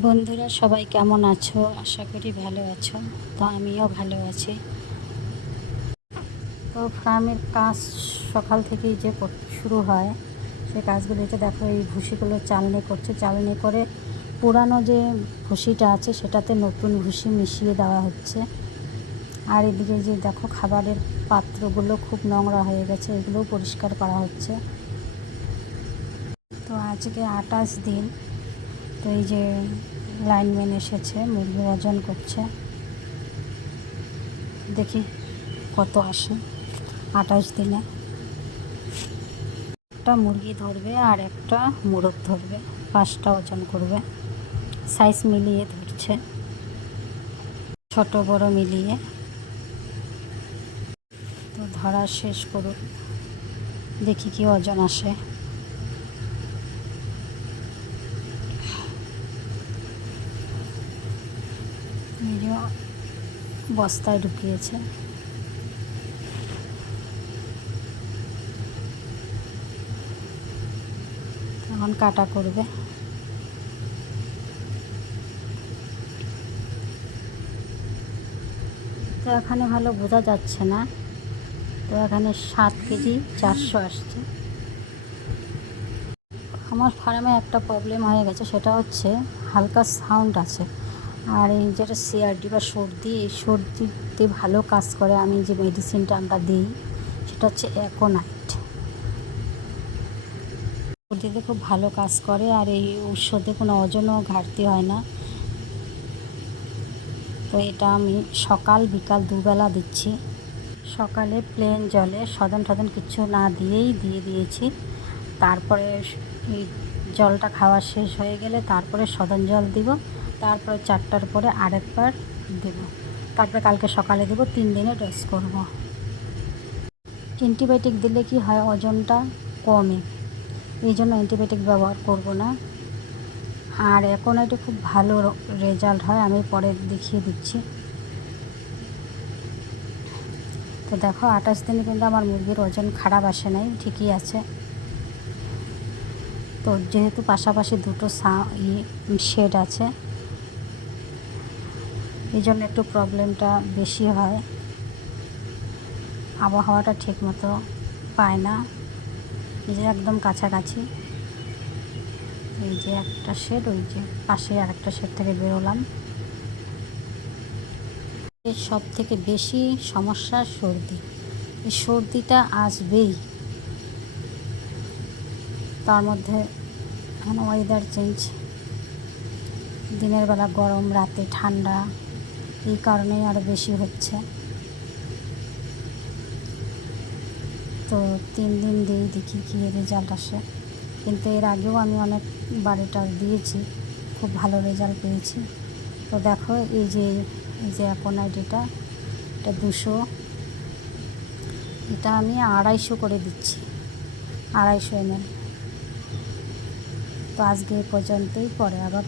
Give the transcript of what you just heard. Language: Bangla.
বন্ধুরা, সবাই কেমন আছো? আশা করি ভালো আছো। তো আমিও ভালো আছি। তো ফার্মের কাজ সকাল থেকেই যে শুরু হয়, সে কাজগুলিতে দেখো, এই ভুসিগুলো চালনি করছে। চালনি করে পুরানো যে ভুসিটা আছে, সেটাতে নতুন ভুসি মিশিয়ে দেওয়া হচ্ছে। আর এদিকে যে দেখো, খাবারের পাত্রগুলো খুব নোংরা হয়ে গেছে, এগুলোও পরিষ্কার করা হচ্ছে। তো আজকে আটাশ দিন তো এই যে লাইনম্যান এসেছে, মুরগি ওজন করছে। দেখি কত আসে, আঠাশ দিনে। একটা মুরগি ধরবে আর একটা মোরগ ধরবে, পাঁচটা ওজন করবে। সাইজ মিলিয়ে ধরছে, ছোট বড় মিলিয়ে। তো ধরা শেষ করুক দেখি কি ওজন আসে। এই বস্তায় ঢুকিয়েছে। এখন কাটা করবে। তো এখানে ভালো বোঝা যাচ্ছে না। তো এখানে সাত কেজি চারশো আসছে। আমার ফার্মে একটা প্রবলেম হয়ে গেছে, সেটা হচ্ছে হালকা সাউন্ড আছে। আর এই যেটা সিআরডি বা সর্দি, এই সর্দিতে ভালো কাজ করে, আমি যে মেডিসিনটা আমরা দিই, সেটা হচ্ছে অ্যাকোনাইট সর্দিতে খুব ভালো কাজ করে, আর এই ঔষধে কোনো ওজনও ঘাটতি হয় না। তো এটা আমি সকাল, বিকাল দুবেলা দিচ্ছি। সকালে প্লেন জলে সদন টদন কিছু না দিয়েই দিয়ে দিয়েছি। তারপরে জলটা খাওয়া শেষ হয়ে গেলে তারপরে সদন জল দিব। তারপরে চারটার পরে আরেকবার দেব। তারপরে কালকে সকালে দেব, তিন দিনে ডোজ করব। অ্যান্টিবায়োটিক দিলে কি হয়, ওজনটা কমে। এই জন্য অ্যান্টিবায়োটিক ব্যবহার করব না। আর এখন এটা খুব ভালো রেজাল্ট হয়, আমি পরে দেখিয়ে দিচ্ছি। তো দেখো, আঠাশ দিনে কিন্তু আমার মুরগির ওজন খারাপ আসে নাই, ঠিকই আছে। তো যেহেতু পাশাপাশি দুটো সা শেড আছে এই জন্য একটু প্রবলেমটা বেশি হয়। আবহাওয়াটা ঠিক মতো পায় না। যে একদম কাছাকাছি। এই যে একটা শেড, ওই যে পাশে আর একটা শেড থেকে বেরোলাম। সব থেকে বেশি সমস্যা সর্দি। এই সর্দিটা আসবেই। তার মধ্যে এখন ওয়েদার চেঞ্জ দিনের বেলা গরম, রাতে ঠান্ডা। এই কারণেই আরও বেশি হচ্ছে। তো তিন দিন দিয়েই দেখি কী রেজাল্ট আসে। কিন্তু এর আগেও আমি অনেক বাড়িটা দিয়েছি, খুব ভালো রেজাল্ট পেয়েছি। তো দেখো এই যে এই যে অ্যাকোনাইট এটা এটা দুশো। এটা আমি আড়াইশো করে দিচ্ছি, আড়াইশো এমএল তো আজকে পর্যন্তই, পরে আবার